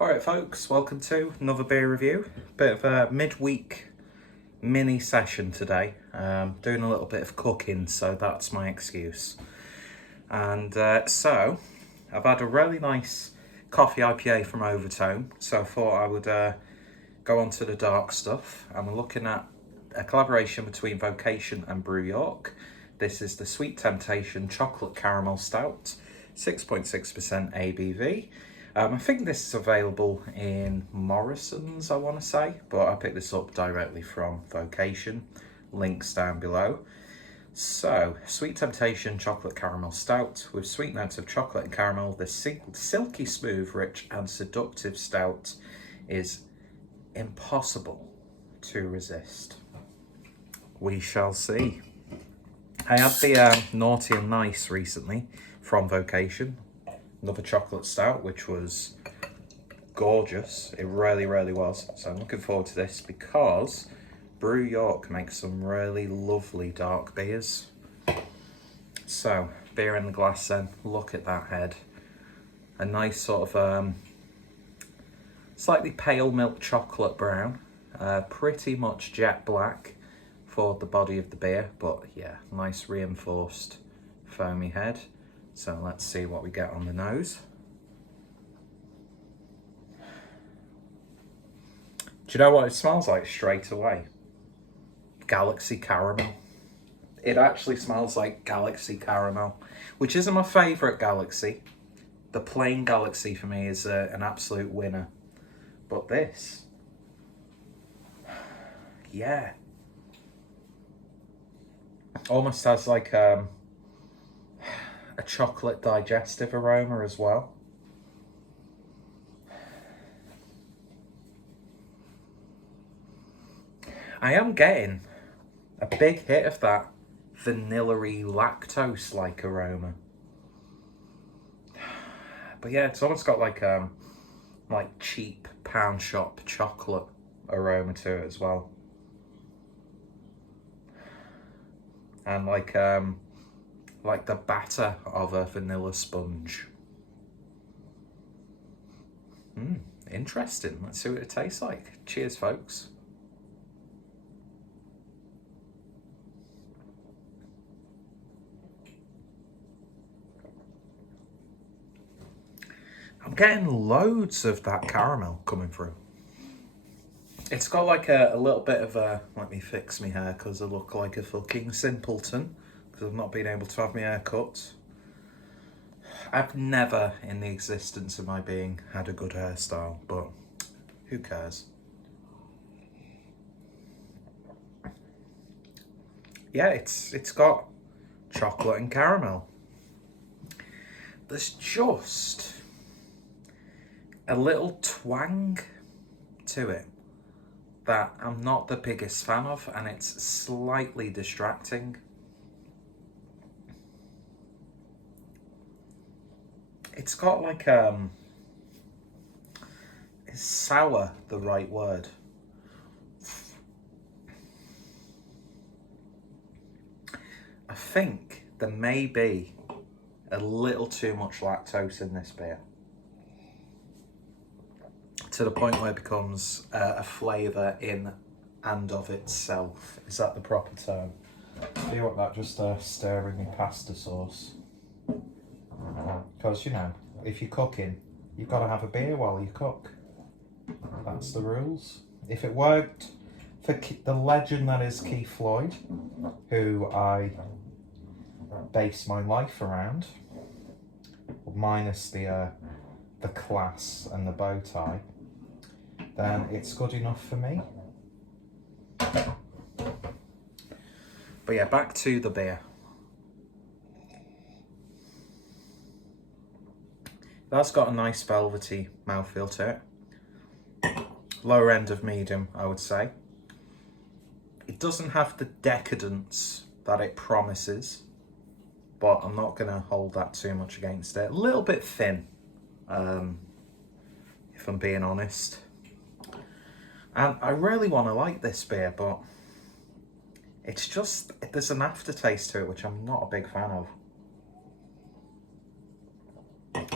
Alright folks, welcome to another beer review. Bit of a midweek mini session today. Doing a little bit of cooking, so that's my excuse. And so, I've had a really nice coffee IPA from Overtone, so I thought I would go on to the dark stuff. And we're looking at a collaboration between Vocation and Brew York. This is the Sweet Temptation Chocolate Caramel Stout, 6.6% ABV. I think this is available in Morrison's, I want to say, but I picked this up directly from Vocation. Links down below. So, Sweet Temptation Chocolate Caramel Stout with sweet notes of chocolate and caramel. The silky smooth, rich and seductive stout is impossible to resist. We shall see. I had the Naughty and Nice recently from Vocation. Another chocolate stout, which was gorgeous. It really, really was. So I'm looking forward to this because Brew York makes some really lovely dark beers. So, beer in the glass then. Look at that head. A nice sort of slightly pale milk chocolate brown. Pretty much jet black for the body of the beer. But yeah, nice reinforced foamy head. So let's see what we get on the nose. Do you know what it smells like straight away? Galaxy caramel. It actually smells like Galaxy caramel, which isn't my favourite Galaxy. The plain Galaxy for me is an absolute winner. But this, yeah. Almost has like a chocolate digestive aroma as well. I am getting a big hit of that vanilla-y lactose-like aroma. But yeah, it's almost got like cheap pound shop chocolate aroma to it as well. And like the batter of a vanilla sponge. Interesting. Let's see what it tastes like. Cheers, folks. I'm getting loads of that caramel coming through. It's got like a little bit of a... Let me fix my hair because I look like a fucking simpleton. Because I've not been able to have my hair cut. I've never in the existence of my being had a good hairstyle, but who cares? Yeah, it's got chocolate and caramel. There's just a little twang to it that I'm not the biggest fan of, and it's slightly distracting. It's got like is sour the right word? I think there may be a little too much lactose in this beer, to the point where it becomes a flavour in and of itself. Is that the proper term? Do you want that just stirring in pasta sauce? Because, you know, if you're cooking, you've got to have a beer while you cook. That's the rules. If it worked for the legend that is Keith Floyd, who I base my life around, minus the class and the bow tie, then it's good enough for me. But yeah, back to the beer. That's got a nice velvety mouthfeel to it. Lower end of medium, I would say. It doesn't have the decadence that it promises, but I'm not going to hold that too much against it. A little bit thin, if I'm being honest. And I really want to like this beer, but it's just, there's an aftertaste to it, which I'm not a big fan of.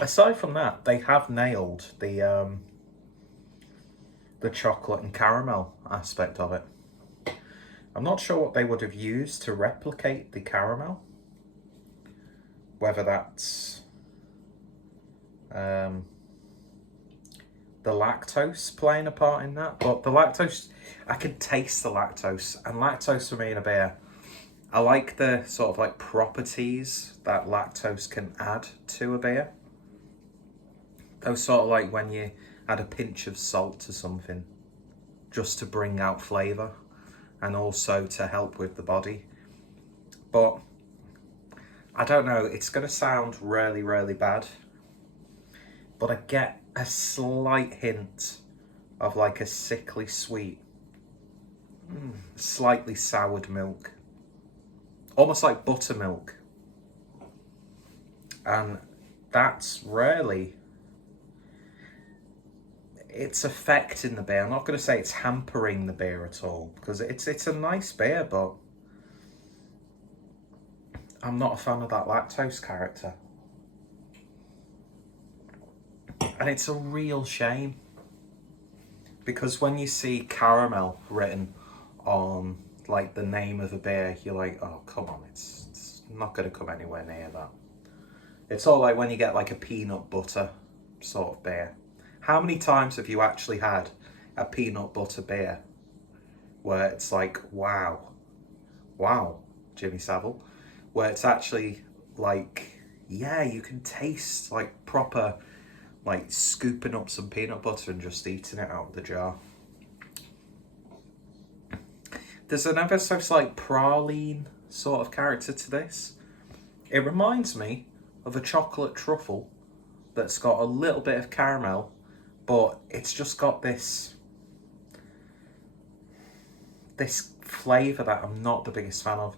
Aside from that, they have nailed the the chocolate and caramel aspect of it. I'm not sure what they would have used to replicate the caramel. Whether that's the lactose playing a part in that. But the lactose, I can taste the lactose. And lactose for me in a beer, I like the sort of like properties that lactose can add to a beer. Those sort of like when you add a pinch of salt to something just to bring out flavour and also to help with the body. But I don't know, it's going to sound really, really bad, but I get a slight hint of like a sickly sweet, slightly soured milk, almost like buttermilk. And that's really its effect in the beer. I'm not going to say it's hampering the beer at all, because it's a nice beer, but I'm not a fan of that lactose character. And it's a real shame, because when you see caramel written on like the name of a beer, you're like, oh come on, it's not going to come anywhere near that. It's all like when you get like a peanut butter sort of beer. How many times have you actually had a peanut butter beer where it's like, wow, Jimmy Savile, where it's actually like, yeah, you can taste like proper, like scooping up some peanut butter and just eating it out of the jar. There's an ever so slight praline sort of character to this. It reminds me of a chocolate truffle that's got a little bit of caramel, but it's just got this flavour that I'm not the biggest fan of.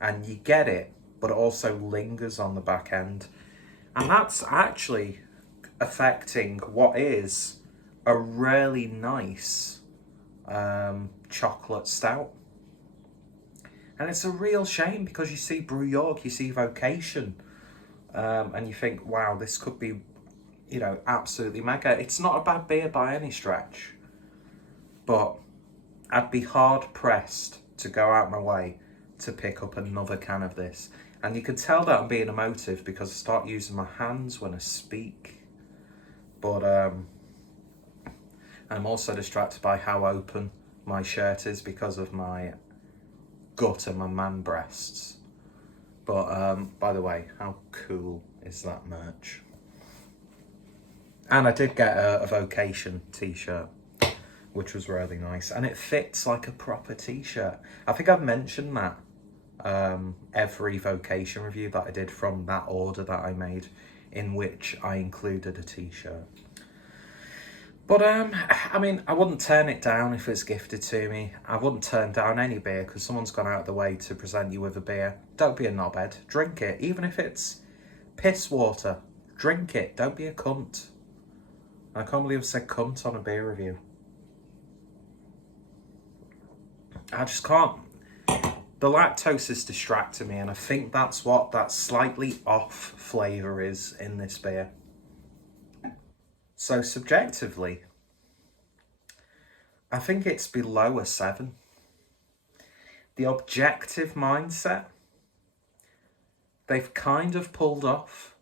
And you get it, but it also lingers on the back end. And that's actually affecting what is a really nice chocolate stout. And it's a real shame, because you see Brew York, you see Vocation, and you think, wow, this could be, you know, absolutely mega. It's not a bad beer by any stretch, but I'd be hard pressed to go out my way to pick up another can of this. And you can tell that I'm being emotive because I start using my hands when I speak. But I'm also distracted by how open my shirt is because of my gut and my man breasts. But by the way, how cool is that merch? And I did get a Vocation t-shirt, which was really nice. And it fits like a proper t-shirt. I think I've mentioned that every Vocation review that I did from that order that I made, in which I included a t-shirt. But I mean, I wouldn't turn it down if it's gifted to me. I wouldn't turn down any beer because someone's gone out of the way to present you with a beer. Don't be a knobhead. Drink it, even if it's piss water. Drink it. Don't be a cunt. I can't believe I said cunt on a beer review. I just can't. The lactose is distracting me, and I think that's what that slightly off flavour is in this beer. So subjectively, I think it's below a 7. The objective mindset, they've kind of pulled off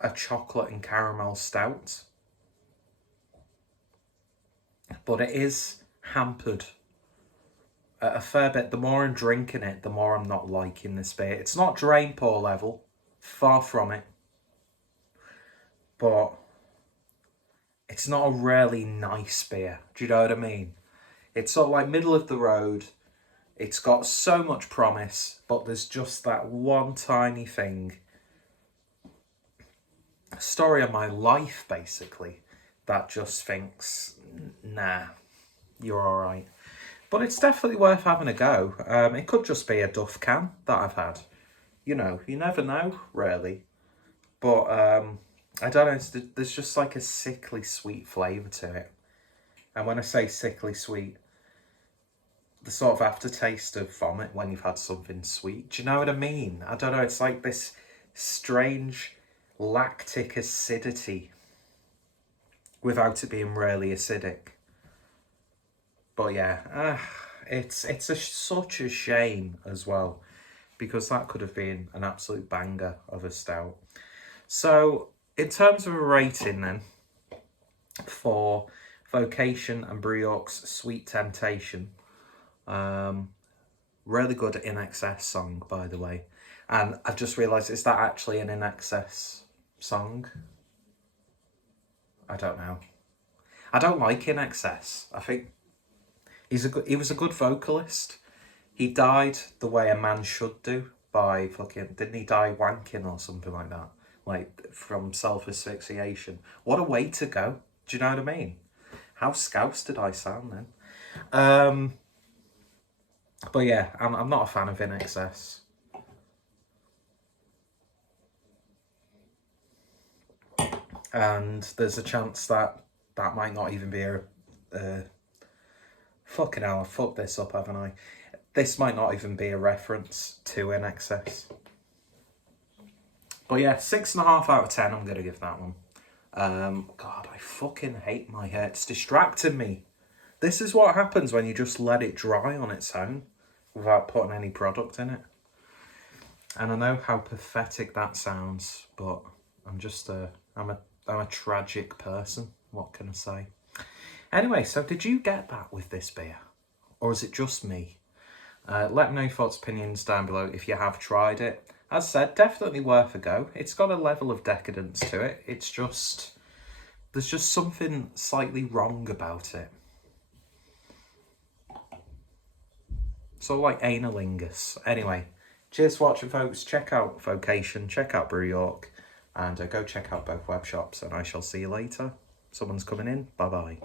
a chocolate and caramel stout, but it is hampered a fair bit. The more I'm drinking it, the more I'm not liking this beer. It's not drain pour level, far from it, but it's not a really nice beer. Do you know what I mean? It's sort of like middle of the road. It's got so much promise, but there's just that one tiny thing. A story of my life, basically, that just thinks, nah, you're all right. But it's definitely worth having a go. It could just be a duff can that I've had. You know, you never know, really. But I don't know, there's just like a sickly sweet flavour to it. And when I say sickly sweet, the sort of aftertaste of vomit when you've had something sweet. Do you know what I mean? I don't know, it's like this strange lactic acidity without it being really acidic. But yeah, it's such a shame as well, because that could have been an absolute banger of a stout. So in terms of a rating then, for Vocation and Brew York's Sweet Temptation, really good In Excess song, by the way. And I've just realised, is that actually an In Excess song? I don't know. I don't like In Excess. I think he was a good vocalist. He died the way a man should do, by fucking, didn't he die wanking or something like that? Like, from self-asphyxiation. What a way to go. Do you know what I mean? How scouse did I sound then? But yeah, I'm not a fan of In Excess. And there's a chance that that might not even be a... fucking hell, I've fucked this up, haven't I? This might not even be a reference to In Excess. But yeah, 6.5 out of 10 I'm going to give that one. God, I fucking hate my hair. It's distracting me. This is what happens when you just let it dry on its own without putting any product in it. And I know how pathetic that sounds, but I'm just I'm a tragic person. What can I say? Anyway, so did you get that with this beer? Or is it just me? Let me know your thoughts, opinions down below if you have tried it. As I said, definitely worth a go. It's got a level of decadence to it. It's just... there's just something slightly wrong about it. So like analingus. Anyway, cheers for watching, folks. Check out Vocation, check out Brew York, and go check out both web shops, and I shall see you later. Someone's coming in. Bye-bye.